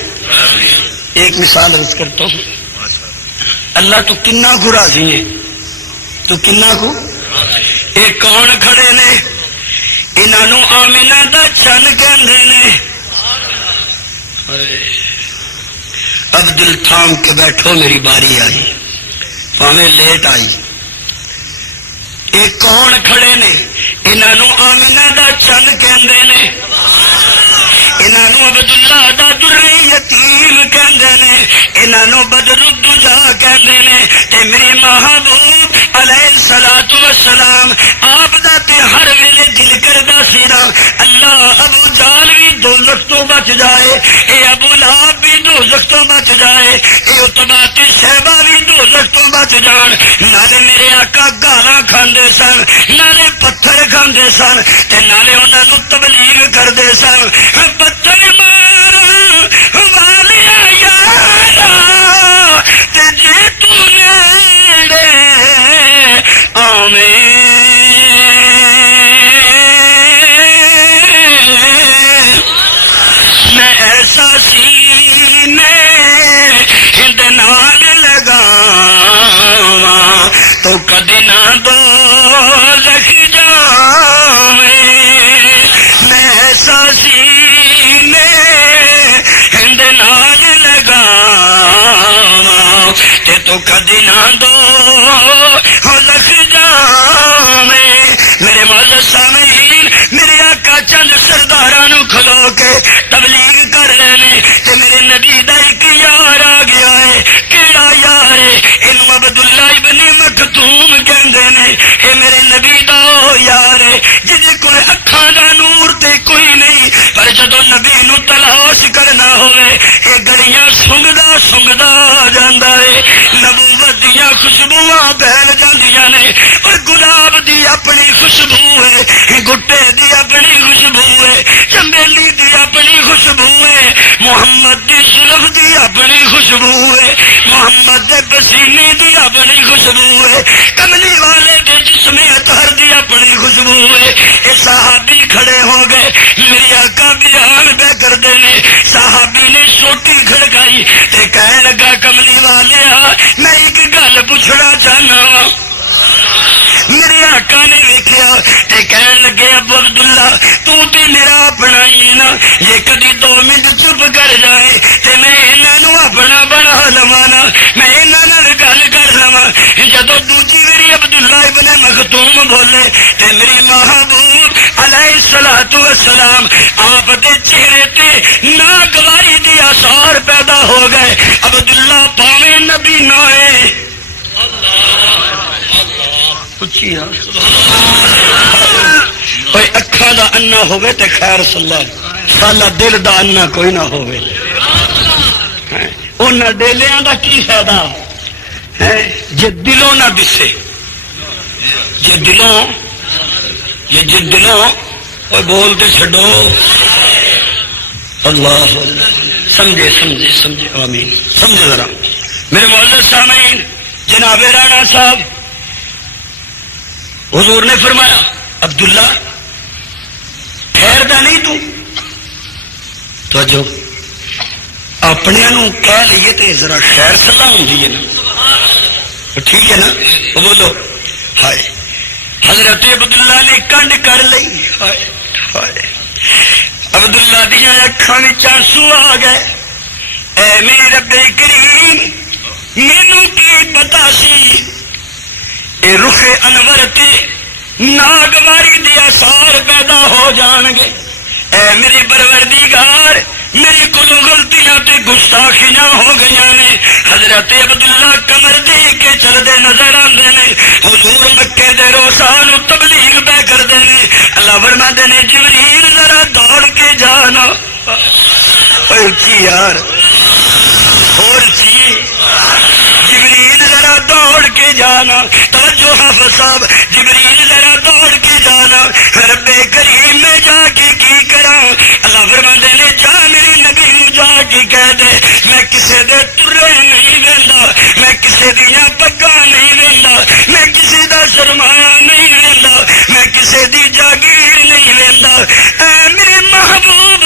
ایک مثال عرض کرتا ہوں. اللہ تو کنا کو راضی ہے، تو کنا کو. یہ کون کھڑے نے؟ انہوں آمینہ دا چن کہندے نے. اب دل تھام کے بیٹھو، میری باری آئی، پاویں لیٹ آئی. یہ کون کھڑے نے؟ انہوں آمینہ دا چن کہندے نے. انہوں عبداللہ دا درئی یتیم کہندے نے. انہوں بدر الدجا کہندے نے. تے میری محبوب علیہ الصلوۃ والسلام آپ دا تے ہر ویلے دل کردا سی نا اللہ ابو جہل بھی دوزخ تو بچ جائے، اے ابو لہب بھی دوزخ تو بچ جائے، اے عتبہ تے شیبہ بھی دوزخ تو بچ جان. نالے میرے آقا گالاں کھاندے سن، نالے پتھر کھاندے سن، تے نالے انہاں نوں تبلیغ کردے سن. پتھر مار والیا یارا تے جے تو نیڑے آویں، میں ایسا سینے ہند نال لگاواں تو کدی نہ دوزخ جاویں. میں ایسا سینے ہند نال لگاواں تے تو کدی نہ دوزخ جاویں. میرے معزز سامعین، میرے آقا چند سرداراں نوں کھلو کے تبلیغ کر رہے نے تے میرے نبی دا ایک یار آ گیا ہے. کیڑا یار ہے؟ اینوں عبداللہ ابن مکتوم کہندے نے. اے میرے نبی دا او یار ہے جدے کوئی اکھاں دا نور تے کوئی نہیں، پر جدو نبی نو تلاش کرنا ہوئے یہ گلیاں سنگدا سنگدا جاندا ہے نبوت دیاں خوشبواں پھیل جاندیاں نے اور گلاب دی اپنی خوشبو ہے گٹے دی اپنی خوشبو ہے چمیلی دی اپنی خوشبو ہے محمد دی زلف دی اپنی خوشبو ہے محمد دے پسینے دی اپنی خوشبو ہے کملی والے دے جسم اطہر دی اپنی خوشبو ہے یہ صحابی کھڑے ہو گئے میری آقا بیان بے کردے نے صحابی نے سوٹی کھڑکائی تے کہنے لگا کملی والے میں ایک گل پوچھنا چاہنا وا میرے آقا نے ویکھیا تے کہنے لگے ابو عبداللہ تو بھی میرا اپنا ہی نا یہ کدی 2 منٹ چپ کر جائے تے میں انہاں اپنا بنا لواں نا میں انہاں گل کر لواں جدو دوجی میری عبداللہ ابن مختوم بولے تے میری محبوب علیہ الصلوۃ والسلام آپ دے چہرے تے ناگواری دی آثار پیدا ہو گئے عبداللہ پاویں نبی نہ ہے اکھا دا انا ہوئے تے خیر صلی سالا دل دا انا کوئی نہ ہوئے انہاں ڈیلیاں دا کی فائدہ جے دلوں نہ دسے جے دلوں اور بولتے چھڈو اللہ سمجھے آمین سمجھے ذرا میرے معزز سامعین جناب رانا صاحب حضور نے فرمایا عبداللہ ٹھہردا نہیں تو جو اپنے کہہ لیے تو ذرا خیر صلاح ہوتی ہے نا ٹھیک ہے نا وہ بولو ہائے حضرت عبداللہ نے کنڈ کر لی ہائے ہائے عبداللہ دیا اکھاں وچ آنسو آ گئے اے میرے رب کریم مینوں کی پتا سی اے رخ انور تے ناگواری دی آثار پیدا ہو جان گے اے میری پروردگار میری کلو غلطیاں تے گستاخیاں ہو گئیاں نے حضرت عبداللہ کمر دے کے چلدے نظر آندے نے حضور مکے دے روزانہ تبلیغ پہ کردے نے اللہ فرماندے نے جبریل ذرا دوڑ کے جانا اچھی یار اور چی جبریل ذرا دوڑ کے جانا توجہ حافظ صاحب جبریل ذرا دوڑ کے جانا رب کریم میں جا کے کی کرا اللہ فرماندے نے جا میری نبی نو جا کے کہہ دے میں کسے دے ترے نہیں ویندا میں کسے دیاں پگاں نہیں ویندا میں کسے دا سرمایہ نہیں ویندا میں کسے دی جاگیر نہیں ویندا اے میرے محبوب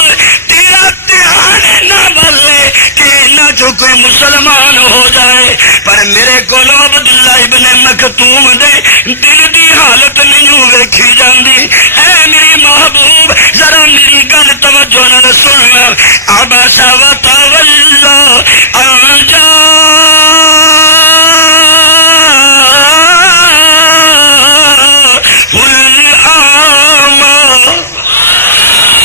تیرا دھیان نہ بلے کہ نہ جو کوئی مسلمان ہو جائے پر میرے کو عبداللہ ابن مکتوم دے دل دی حالت نہیں ویکھی جاندی اے میری محبوب ذرا میری گل توجہ نال سننا عباسا وتولى ان جاءه الأعمى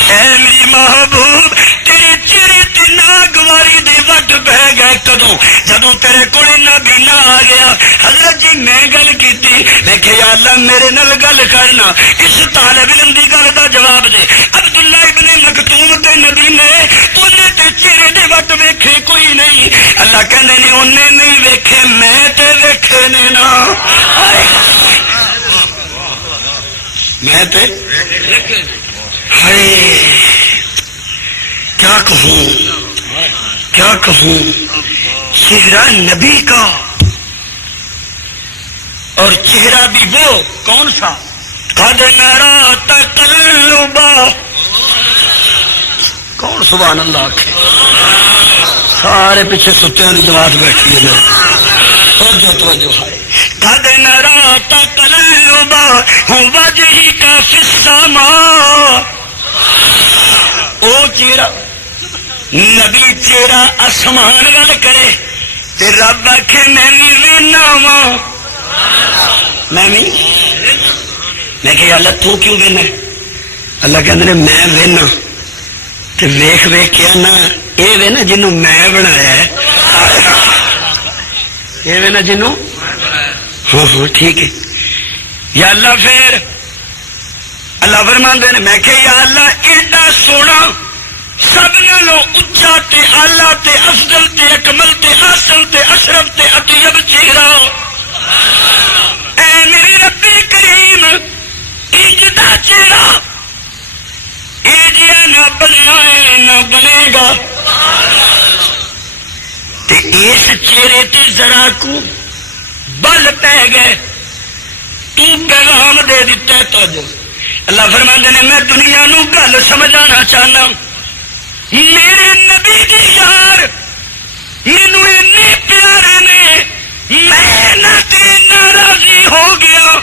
اے میری محبوب تیرے چہرے تے ناگواری دے وٹ بہ گئے کدوں جدوں تیرے کول نبی نہ آ گیا حضرت جی میں گل کیتی میں کہ یا اللہ میرے نال گل کرنا اس طالب علم دی گل دا جواب دے عبداللہ ابن مکتوم تے نبی نے اونے تے چہرے دے وٹ ویکھے کوئی نہیں اللہ کہندے نے اونے نہیں ویکھے میں تے ویکھے نے نا میں تے ہائے کیا کہوں چہرہ نبی کا اور چہرہ بھی وہ کون سا قد نرا تقلبا کون سبحان اللہ آکھے سارے پیچھے ستیاں دی جماعت بیٹھی ہے توجہ ہے قد نرا تقلبا وجہی کا فی السماء او چہرہ نبی چہرہ آسمان وال کرے تے رب آکھے میں بھی وینا وا میں کہ اللہ تو کیوں وینا اللہ کہندے میں وینا تے ویکھ ویکھ کے نا اے وینا جنوں میں بنایا ہے اے وینا جنوں ہاں ٹھیک ہے یا اللہ پھر اللہ فرماندے نے میں کہ یا اللہ ایڈا سونا سب نالوں اچا تے آلہ تے افضل تے اکمل تے احسن تے اشرف تے اطیب چہرہ اے میرے رب کریم انج دا چہرہ اے جیا نہ بنیا ہے نہ بنے گا تے اس چہرے تے ذرا کو بل پہ گئے تو پیغام دے دیتا ہے تو اللہ فرماندے نے میں دنیا نو گل سمجھانا چاہنا میرے نبی دی یار مینو اینے پیارے نے میں نہ راضی ہو گیا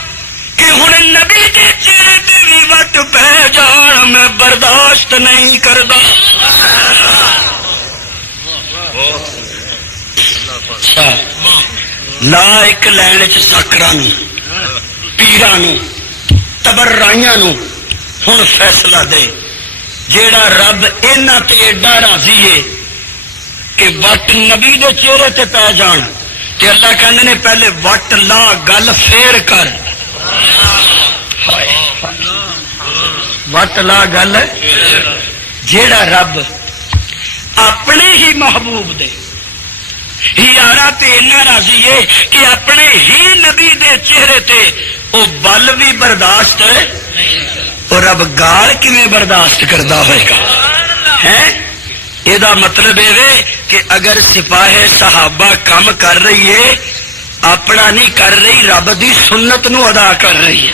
کہ ہن نبی دے چہرے تے بھی وٹ پہ جان میں برداشت نہیں کردا اچھا لا ایک لین چ ساکراں نو پیراں نو تبرائیاں نو ہن فیصلہ دے جیڑا رب اینا تے ایڈا راضی ہے کہ وٹ نبی دے چہرے تے پہ جان تے اللہ کہندے نے پہلے وٹ لا گل پھیر کر وٹ لا گل جیڑا رب اپنے ہی محبوب دے یارا تے اینا راضی ہے کہ اپنے ہی نبی دے چہرے تے او بل بھی برداشت ہے اور رب گال کیویں برداشت کردا ہوئے گا ہیں یہ مطلب یہ کہ اگر سپاہ صحابہ کام کر رہی ہے اپنا نہیں کر رہی رب دی سنت نو ادا کر رہی ہے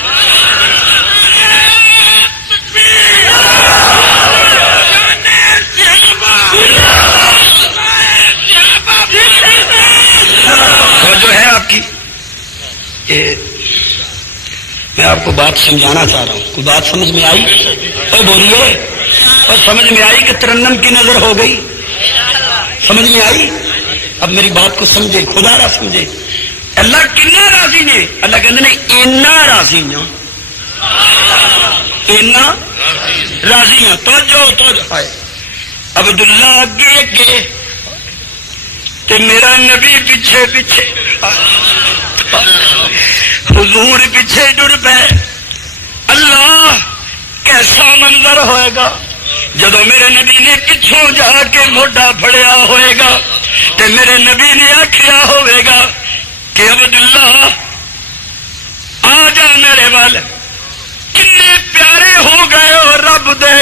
جو ہے آپ کی میں آپ کو بات سمجھانا چاہ رہا ہوں کوئی بات سمجھ میں آئی اور بولیے اور سمجھ میں آئی کہ ترنم کی نظر ہو گئی سمجھ میں آئی اب میری بات کو سمجھے خدا را سمجھے اللہ کنا راضی نے اللہ کہتے ہیں اینا راضی نا اینا راضی نا تو عبداللہ اگے اگے تے میرا نبی پیچھے پیچھے حضور پیچھے ڈر پے اللہ کیسا منظر ہوئے گا جدو میرے نبی نے پچھوں جا کے موڈا پھڑیا ہوئے گا تے میرے نبی نے آکھیا ہوئے گا کہ عبداللہ آ جا میرے وال کنے پیارے ہو گئے ہو رب دے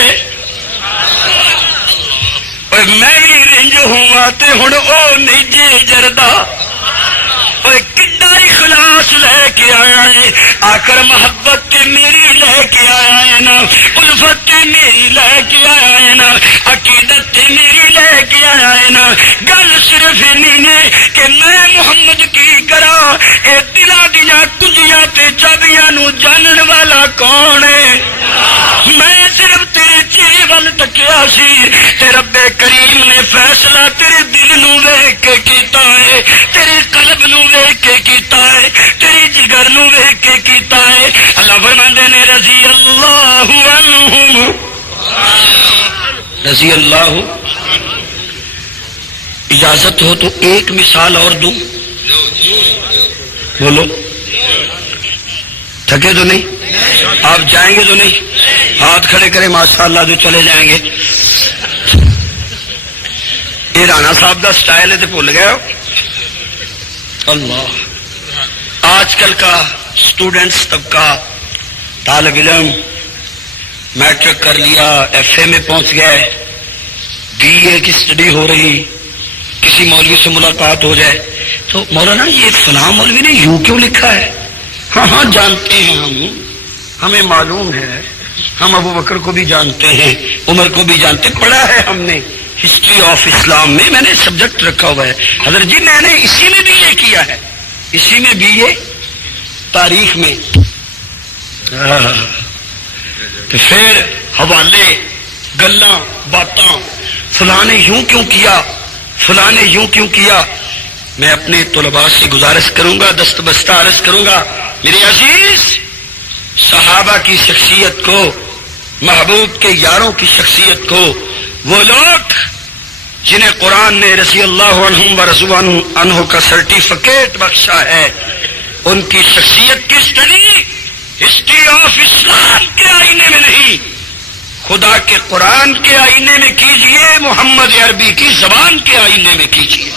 میں بھی رنج ہوا تے ہن او نہیں جی جردا کڈا اخلاص لے کے آیا ہے آخر محبت میری لے کے آیا ہے نا الفت میری لے کے آیا ہے نا عقیدت میری لے کے آیا ہے نا گل صرف نہیں کہ میں محمد کی کرا اے دلاں دیاں کنجیاں تے چابیاں نو جانن والا کون ہے میں صرف تیرے چہرے ول تکیا سی تے رب کریم نے فیصلہ تیرے دل نو ویکھ کے کیتا ہے تیرے قلب نو ویکھ کے کیتا ہے تیری جگر نو ویکھ کے کیتا ہے اللہ فرماندے نے رضی اللہ عنہم رضی اللہ اجازت ہو تو ایک مثال اور دوں بولو تھکے تو نہیں آپ جائیں گے تو نہیں ہاتھ کھڑے کریں ماشاءاللہ جو چلے جائیں گے یہ رانا صاحب دا سٹائل ہے تو بھول گئے ہو اللہ آج کل کا اسٹوڈنٹس طبقہ طالب علم میٹرک کر لیا ایف اے میں پہنچ گئے بی اے کی اسٹڈی ہو رہی کسی مولوی سے ملاقات ہو جائے تو مولانا یہ فلاں مولوی نے یوں کیوں لکھا ہے ہاں ہاں جانتے ہیں ہمیں معلوم ہے ہم ابو بکر کو بھی جانتے ہیں عمر کو بھی جانتے پڑھا ہے ہم نے ہسٹری آف اسلام میں نے سبجیکٹ رکھا ہوا ہے حضرت جی میں نے اسی میں بھی یہ کیا ہے اسی میں بھی یہ تاریخ میں تو پھر حوالے گلاں باتاں فلاں نے یوں کیوں کیا فلاں نے یوں کیوں کیا میں اپنے طلباء سے گزارش کروں گا دست بستہ عرض کروں گا میرے عزیز صحابہ کی شخصیت کو محبوب کے یاروں کی شخصیت کو وہ لوگ جنہیں قرآن نے رضی اللہ عنہم و رضوا عنہ کا سرٹیفکیٹ بخشا ہے ان کی شخصیت کی اسٹڈی ہسٹری آف اسلام کے آئینے میں نہیں خدا کے قرآن کے آئینے میں کیجئے، محمد عربی کی زبان کے آئینے میں کیجئے۔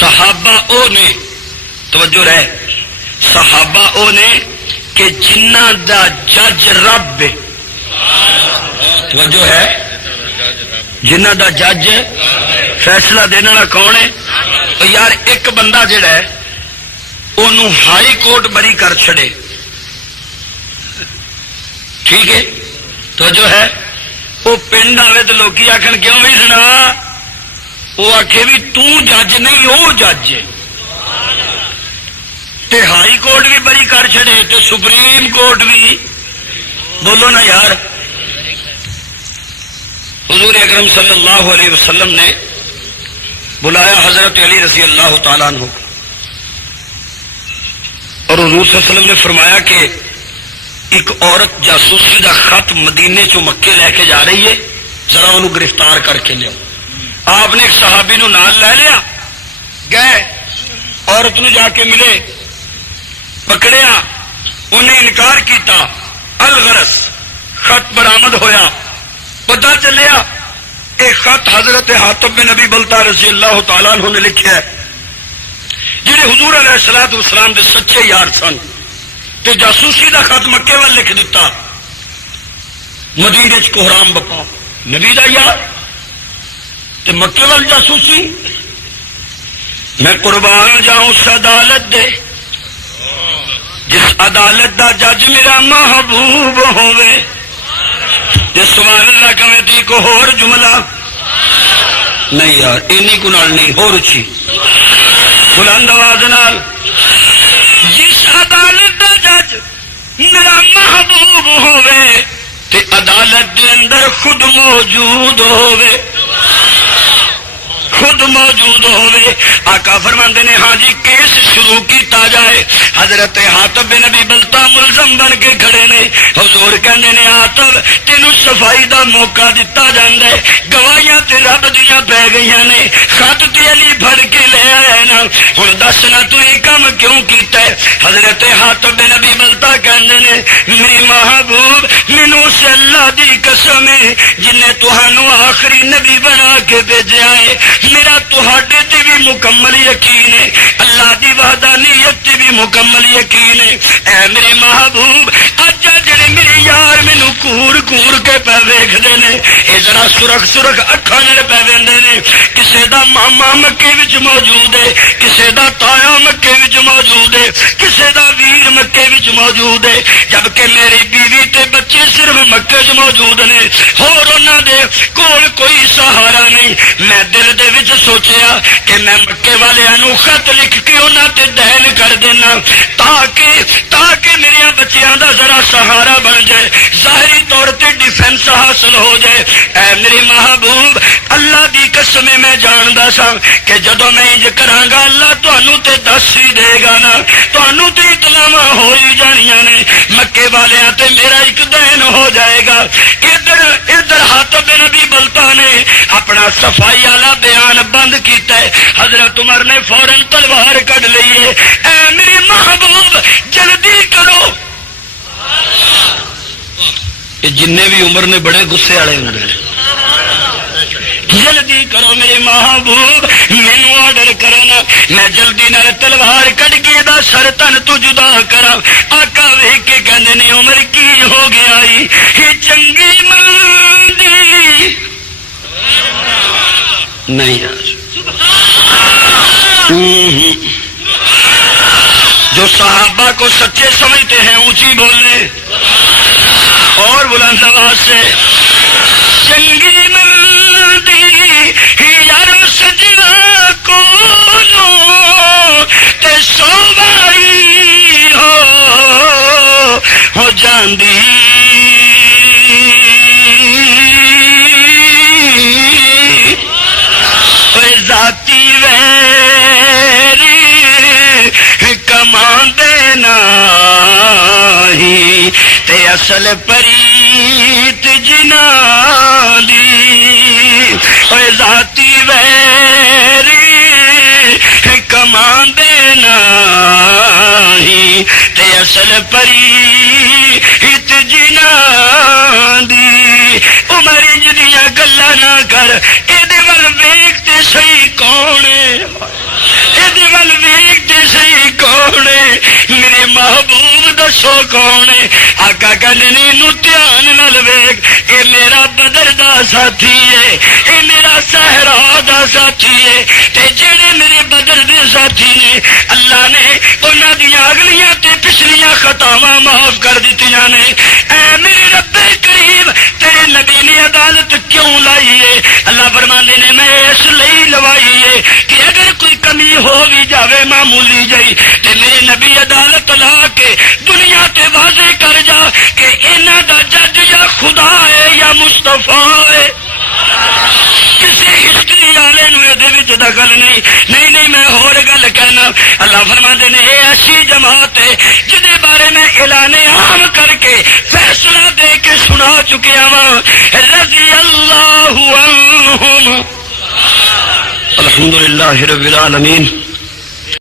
صحابہ او نے، توجہ رہے، صحابہ او نے کہ جنہ دا جج رب، توجہ ہے، جنہ دا جج فیصلہ دینے والا کون ہے؟ تو یار ایک بندہ جڑا ہے انہوں ہائی کورٹ بری کر چھڑے، ٹھیک ہے، تو جو ہے وہ پنڈ آئے تو لوگ آخر کیوں بھی سنا، وہ آخے بھی جج نہیں وہ جج ہے، تے ہائی کورٹ بھی بری کر چھڑے تے سپریم کورٹ بھی، بولو نا یار۔ حضور اکرم صلی اللہ علیہ وسلم نے بلایا حضرت علی رضی اللہ تعالیٰ عنہ، اور حضور صلی اللہ علیہ وسلم نے فرمایا کہ ایک عورت جاسوسی دا خط مدینے چو مکے لے کے جا رہی ہے، ذرا انہوں گرفتار کر کے لیا۔ آپ نے ایک صحابی نو نال لے لیا، گئے عورت نو جا کے ملے، پکڑیا، انہیں انکار کیتا، الغرض خط برآمد ہویا، پتہ چلیا ایک خط حضرت حاتب بن نبی بلتا رضی اللہ تعالیٰ عنہ نے لکھا ہے، جنہیں حضور علیہ الصلوۃ والسلام دے سچے یار سن، تے جاسوسی دا خط مکے وال لکھ دیتا، مدینے چ کوہرام بپا نبی دا یار تے مکے وال جاسوسی۔ میں قربان جاؤں اس عدالت دے جس عدالت دا جج میرا محبوب ہوئے، جس سبحان اللہ کمیٹی کو ہور جملہ نہیں یار اینی کو نال نہیں ہور اچھی بلند آواز نال، جس عدالت دا جج میرا محبوب ہوئے تے عدالت دے اندر خود موجود ہوئے، خود موجود ہوئے۔ آقا فرماندے نے ہاں جی کیس شروع کیتا جائے، حضرت حاتب بن نبی بلتا ملزم بن کے کھڑے نے، حضور کہندے نے حاتب تینوں صفائی دا موقع دتا جاندا ہے، گواہیاں تے رب دیاں پہ گئیاں نے، خط تے علی پھڑ کے لے آئے نا، ہن دس نا تو یہ کام کیوں کیتا ہے؟ حضرت حاتب بن نبی بلتا کہندے نے میری محبوب مینوں سے اللہ دی قسم ہے جن نے تہانوں آخری نبی بنا کے بھیجا ہے، میرا تہاڈے تے بھی مکمل یقین ہے، اللہ دی وحدانیت تے بھی مکمل یقین ہے۔ اے میرے محبوب اج جڑے میرے یار مینوں کور کور کے پہ ویکھدے نے، اے ذرا سرخ سرخ اکھاں نال پہ ویندے نے، کسے دا ماما مکے وچ موجود ہے، کسے دا تایا مکے وچ موجود ہے، کسے دا ویر مکے وچ موجود ہے، جبکہ میری بیوی تے بچے صرف مکے وچ موجود نے، ہور انہاں دے کول کوئی سہارا نہیں۔ میں دل دے وچ سوچیا کہ میں مکے والیاں نو خط لکھ کے انہاں تے دہل کر دینا تاکہ میرے بچیاں دا ذرا سہارا بن جائے، ظاہری طور تے ڈیفینس حاصل ہو جائے۔ اے میری محبوب اللہ دی قسم میں جاندا سا کہ جدوں میں انج کراں گا اللہ تانوں تے دس ہی دے گا نا، تانوں تے اطلاع ہو ہی جانیاں نے، مکے والیاں تے میرا ایک دین ہو جائے گا۔ ادھر حاتب بن نبی بلتا نے اپنا صفائی والا بیان بند کیتا ہے، حضرت عمر نے فوراً تلوار کڈ لئیے، اے میری محبوب جلدی کرو۔ یہ جن بھی عمر نے بڑے غصے والے ہوں گے، جلدی کرو میرے محبوب مینوں آرڈر کرنا، میں جلدی نال تلوار کڈ کے دا سر تن تو جدا کرا۔ آقا ویکھ کے کہندے نے عمر کی ہو گیا یہ چنگی مندی نہیں یار، جو صحابہ کو سچے سمجھتے ہیں اونچی بولنے اور بلند آواز سے، چنگی مندی یار سجنا کو تے سواری ہو جاندی، ذاتی ویری کمان دینا ہی تے اصل پریت جنا دی، ذاتی ویری کمان دینا ہی تے اصل پریت دیاں گلاں نہ کر، ایدے ول ویکھ تے صحیح کون ہے، ایدے ول ویکھ تے صحیح کون ہے، میرے محبوب دسو کون ہے؟ آقا کہندے نے اینوں دھیان نال ویکھ، اے میرا بدر دا ساتھی ہے، اے میرا صحرا دا ساتھی ہے، تے جڑے میرے بدر دے ساتھی نے اللہ نے انہاں دیاں اگلیاں تے پچھلیاں خطاواں معاف کر دتیاں نے۔ اے میرے رب کریم تیرے نبی نے عدالت کیوں لائی ہے؟ اللہ فرماندے نے میں اس لیے لوائی ہے کہ اگر کوئی کمی ہو بھی جاوے معمولی جئی تے میرے نبی عدالت لا کے دنیا تے واضح کر جا کہ انہاں دا جج یا خدا ہے یا مصطفیٰ ہے۔ کسی ہسٹری والے نو یہ دخل نہیں نہیں نہیں میں اور گل کہنا۔ اللہ فرماندے نے اے ایسی جماعت ہے جہدے بارے میں اعلان عام کر کے فیصلہ دے کے سنا چکیا وا، رضی اللہ عنہم۔ الحمدللہ رب العالمین۔